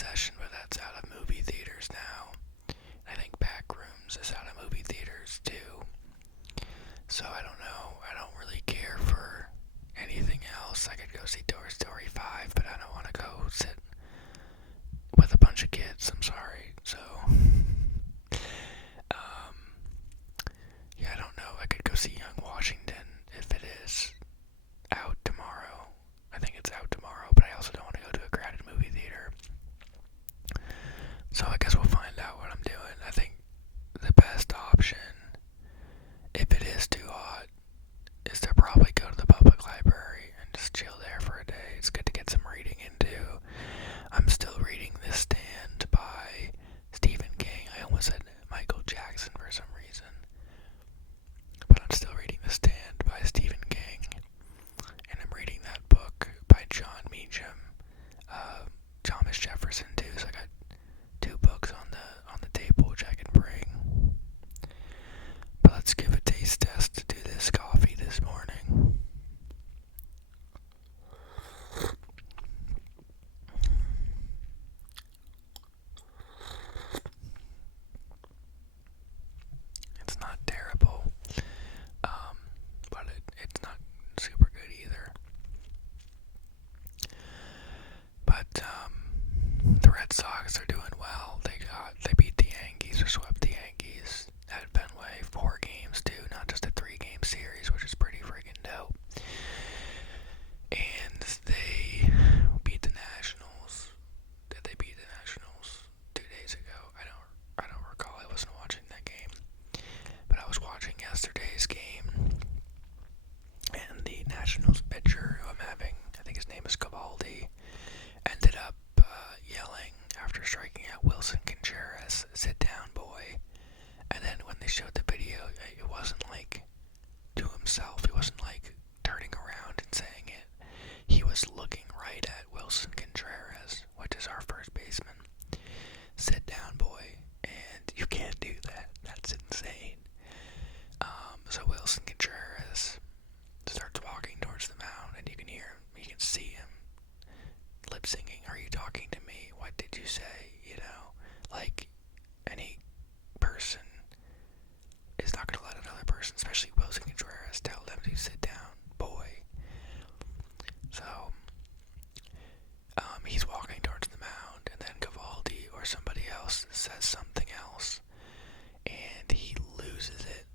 Obsession, but that's out of movie theaters now. I think Backrooms is out of movie theaters too. So I don't know. I don't really care for anything else. I could go see Toy Story 5, but I don't want to go sit with a bunch of kids. I'm sorry. So, yeah, I don't know. I could go see Young Washington if it is out tomorrow. I think it's out tomorrow, but I also don't want to go to a crowded movie theater. So I guess we'll find out what I'm doing. I think the best option, if it is too hot, is to probably go to the public library and just chill there for a day. It's good to get some reading into. I'm still reading The Stand by Stephen King. I almost said Michael Jackson for some reason. But I'm still reading The Stand by Stephen King. And I'm reading that book by John Meacham, Thomas Jefferson too. So I got two books on the table which I can bring. But let's give a taste test to this coffee this morning. It's not terrible, but it's not super good either. But the Red Sox are doing well. They beat the Yankees, or swept the Yankees at Fenway. 4 games too, not just a 3-game series, which is pretty friggin' dope. And they beat the Nationals. Did they beat the Nationals 2 days ago? I don't recall. I wasn't watching that game, but I was watching yesterday's game. And the Nationals pitcher who I'm having, I think his name is Cavaldi, ended up yelling after striking out Wilson Contreras, "Sit down, boy." And then when they showed the video, it wasn't like to himself. He wasn't like turning around and saying it. He was looking right at Wilson Contreras, which is our first baseman. "Sit down, boy." And you can't do that. That's insane. So Wilson Contreras starts walking towards the mound, and you can hear him, you can see him lip singing, "Are you talking to me? What did you say?" You know, like any person is not going to let another person, especially Wilson Contreras, tell them to sit down, boy. So, he's walking towards the mound, and then Cavaldi or somebody else says something else, and he loses it.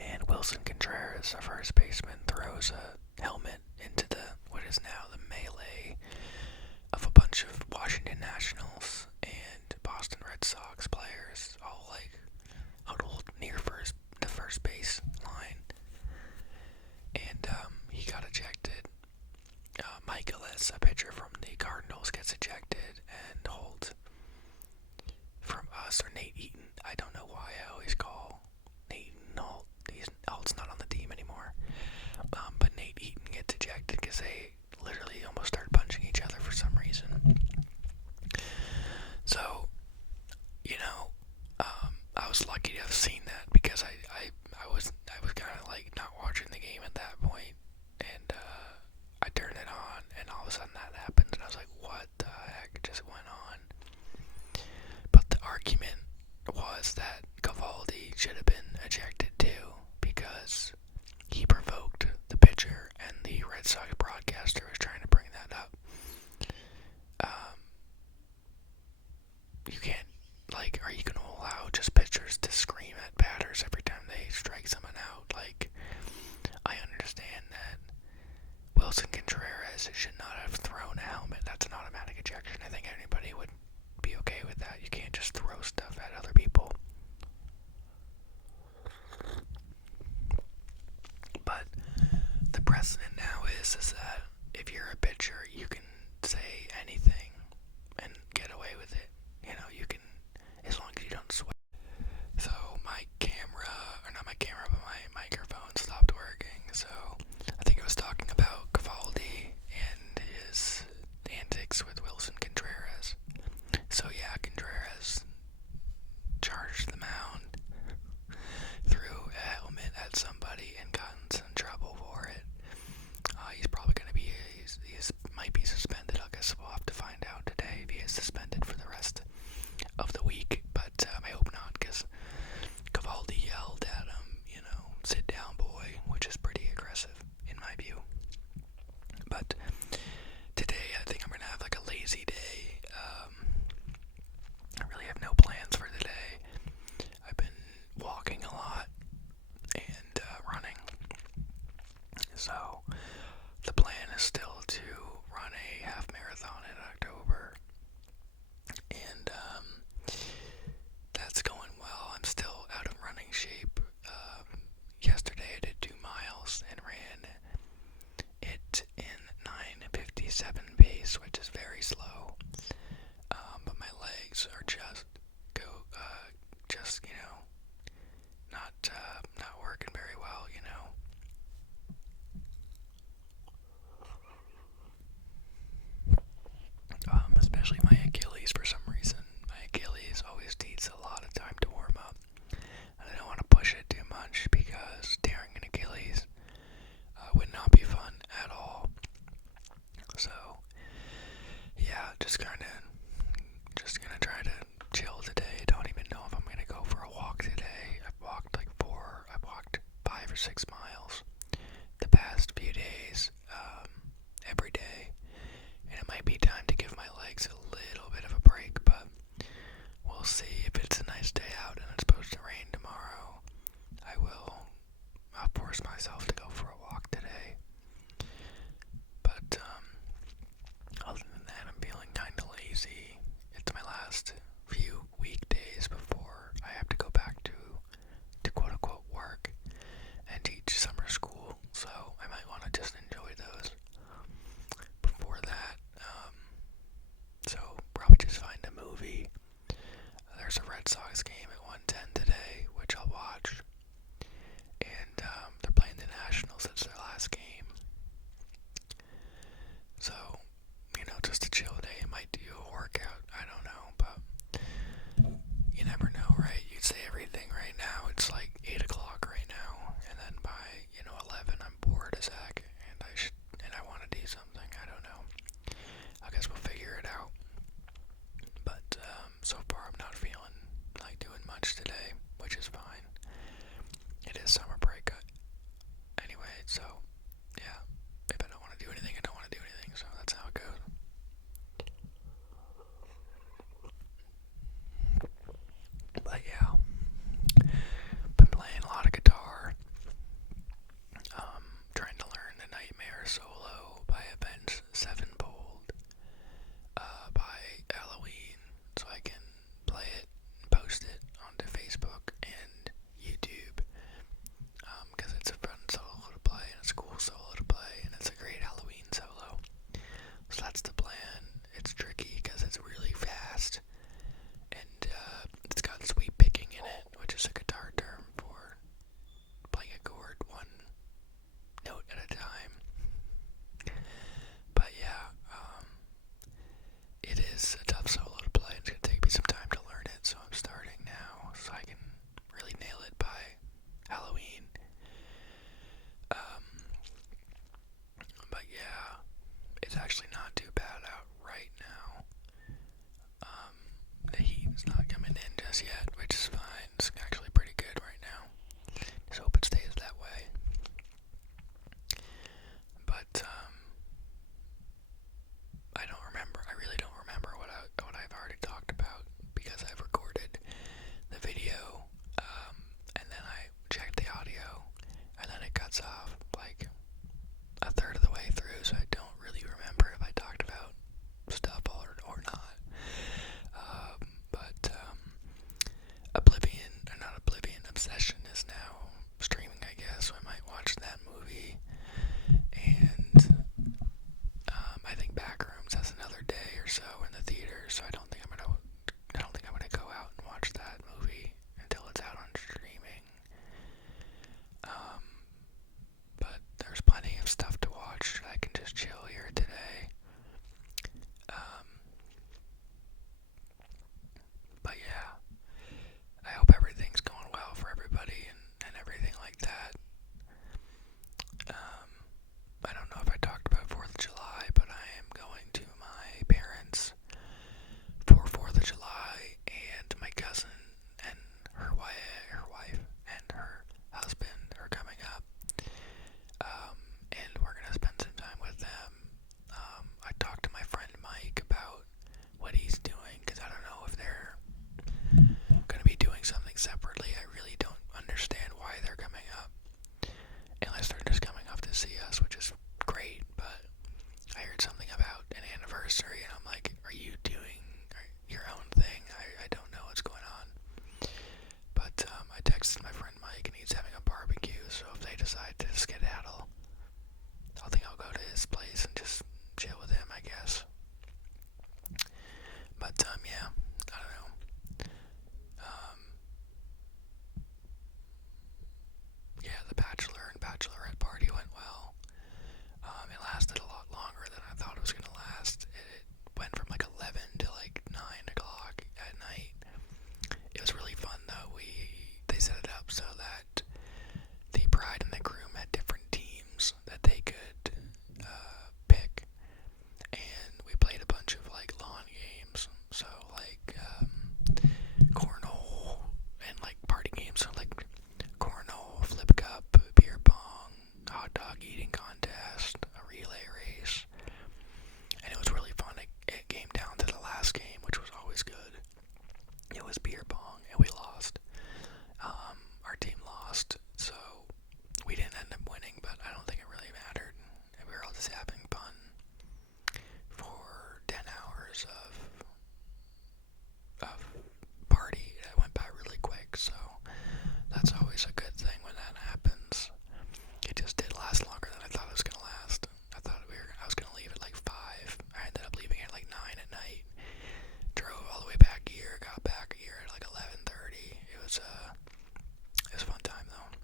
And Wilson Contreras, our first baseman, throws a helmet into what is now the melee of a bunch of Washington Nationals and Boston Red Sox players, all like huddled near the first base line. And he got ejected. Mike Ellis, a pitcher from the Cardinals, gets ejected, and Holt from us, or Nate Eaton, I don't know why I always call Nate Eaton Holt. Holt's not on the team anymore. But Nate Eaton gets ejected because they literally almost started punching each other for some reason. So, I was lucky to have seen that, because I was kind of like not watching the game at that point, and I turned it on, and all of a sudden that happened, and I was like, what the heck just went on? But the argument was that Cavaldi should have been ejected too, because he provoked the pitcher, and the Red Sox broadcaster was trying to bring that up. You can't, like, are you going to allow just pitchers to scream at batters every time they strike someone out? Like, I understand that Wilson Contreras should not have thrown a helmet. That's an automatic ejection. I think anybody would be okay with that. You can't just throw stuff at other people. But the precedent now is that if you're a pitcher, you can say anything and get away with it. You can, as long as you don't sweat. So my microphone stopped working. So I think I was talking about Cavaldi and his antics with Wilson Contreras. So yeah, Contreras pace, which is very slow. But my legs are just not working very well, Especially my Achilles for some reason. My Achilles always needs a lot of time to warm up. And I don't want to push it too much because tearing an Achilles would not be fun at all. So, yeah, just gonna try to chill today. Don't even know if I'm gonna go for a walk today. I've walked 5 or 6 miles the past few days, every day. And it might be time to give my legs a little bit of a break, but we'll see. If it's a nice day out and it's supposed to rain tomorrow, I'll force myself to go for a walk today. But other than that, I'm feeling kind of lazy. It's my last few weekdays before I have to go back to quote unquote work and teach summer school, so I might want to just enjoy those before that. So probably just find a movie. There's a Red Sox game at 1:10 today, which I'll watch. And they're playing the Nationals. It's their last game. So, just a chill day. I might do a workout. I don't know, but you never know, right? You'd say everything right now. It's like 8 o'clock right now. And then by, 11, I'm bored as heck. And I want to do something. I don't know. I guess we'll figure it out. But so far I'm not feeling like doing much today, which is fine. It is summer break anyway, so yeah. If I don't want to do anything, I don't want to do anything, so that's how it goes. But yeah, been playing a lot of guitar. Trying to learn the Nightmare solo by Avenged Sevenfold by Halloween, so I can play it and post it onto Facebook and YouTube, because it's a fun solo to play and it's a cool solo to play and it's a great Halloween solo. So that's the plan. It's tricky because it's really fast and it's got sweep picking in it, which is a guitar term for playing a chord one note at a time. But yeah, it is a tough solo to play. It's going to take me some time to learn it, so I'm starting now so I can really nail it by Halloween. But yeah, it's actually not too bad out right now. The heat's not coming in just yet, which is fine. It's actually pretty good right now. Just hope it stays that way. But I really don't remember what I've already talked about because I've recorded the video, and then I checked the audio, and then it cuts off like a third of the way through, so I don't really remember if I talked about stuff or not. But Obsession is now streaming, I guess, so I might watch that movie. And I think Backrooms has another day or so in the theater, so I don't think I'm gonna go out and watch that movie until it's out on streaming. But there's plenty of stuff to watch. I can just chill here today. But yeah, I hope everything's going well for everybody and everything like that. I don't know if I talked about 4th of July, but I am going to my parents' But yeah, I don't know. Um, yeah, the bachelor and bachelorette party went well. It lasted a lot longer than I thought it was gonna last. It went from like 11 to like 9 o'clock at night. It was really fun though. They set it up so that the bride and the groom had different teams that they could pick, and we played a bunch of like lawn games. So like cornhole and like party games. So like cornhole, flip cup, beer pong, hot dog eating contest, a relay race, and it was really fun. It came down to the last game, which was always good. It was beer pong, and we lost. Our team lost, so we didn't end up winning, but I don't think it really mattered. We were all just having fun for 10 hours of party that went by really quick, so that's always a good thing when that happens. It just did last longer than I thought it was gonna last. I was gonna leave at like 5. I ended up leaving at like 9 at night. Drove all the way back here, got back here at like 11:30. It was a fun time though.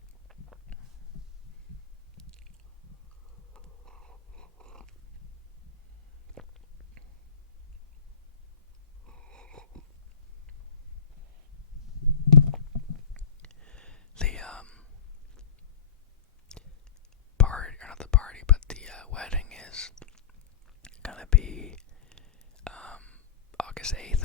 The party, or not the party, but the wedding is gonna be August 8th,